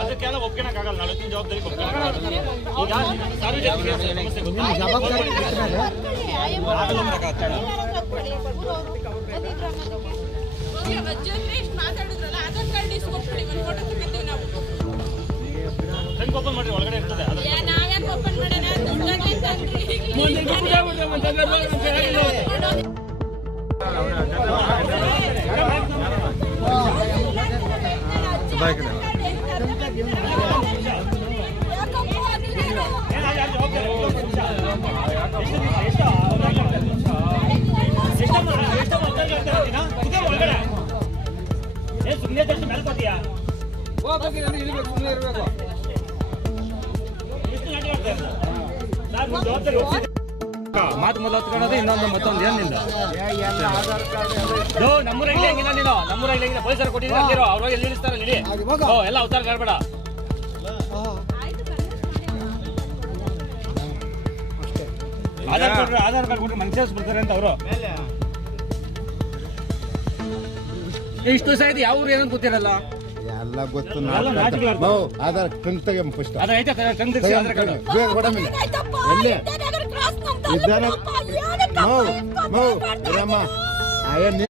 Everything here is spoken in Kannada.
ಅದಕ್ಕೆಲ್ಲ ಒಪ್ಕೊಳಕ್ಕಾಗಲ್ಲ. ನಾಳೆ ಜವಾಬ್ದಾರಿ ಈಗ ಸಾರ್ವಜನಿಕರಿಗೆ ಸಮಸ್ಯೆ ಓಪನ್ ಮಾಡಿ ಒಳಗಡೆ ಇರ್ತದೆ. ಮಾತು ಮೊದಲು ಹತ್ಕೊಳ್ಳೋದು ಇನ್ನೊಂದು ಮತ್ತೊಂದು ಏನಿಲ್ಲ. ನಮ್ಮೂರಾಗಿಲ್ಲ ಹೆಂಗಿಲ್ಲ, ನೀನು ನಮ್ಮೂರಾಗಿಲ್ಲ ಹೆಂಗಿಲ್ಲ, ಪೊಲೀಸರು ಕೊಟ್ಟಿದ್ದೀರೋ ಅವ್ರು ಎಲ್ಲಿ ನಿಲ್ಲಿಸ್ತಾರೆ ನಿಡಿ. ಎಲ್ಲ ಅವತಾರ ಹೇಳ್ಬೇಡ. ಆಧಾರ್ ಕಾರ್ಡ್ ಕೊಟ್ಟರೆ ಮನುಷ್ಯ ಬಿಡ್ತಾರೆ ಅಂತ ಅವರು. ಇಷ್ಟು ದಿವಸ ಆಯ್ತು ಯಾವ ಊರು ಏನಂತ ಗೊತ್ತಿರಲ್ಲ. ಎಲ್ಲ ಗೊತ್ತು. ಆಧಾರ್ ಕಂಗ್ ತೆಗೆ ಫಸ್ಟ್. ಅದ ಐತೆ ಕಂಗ್ ತೆಗ್ಸಿ ಆಧಾರ್ ಕಾರ್ಡ್ ಬೇಗ ಕೊಡಮಿಲ್ಲ. ಎಲ್ಲಿ ಇದ್ದಾನೆ?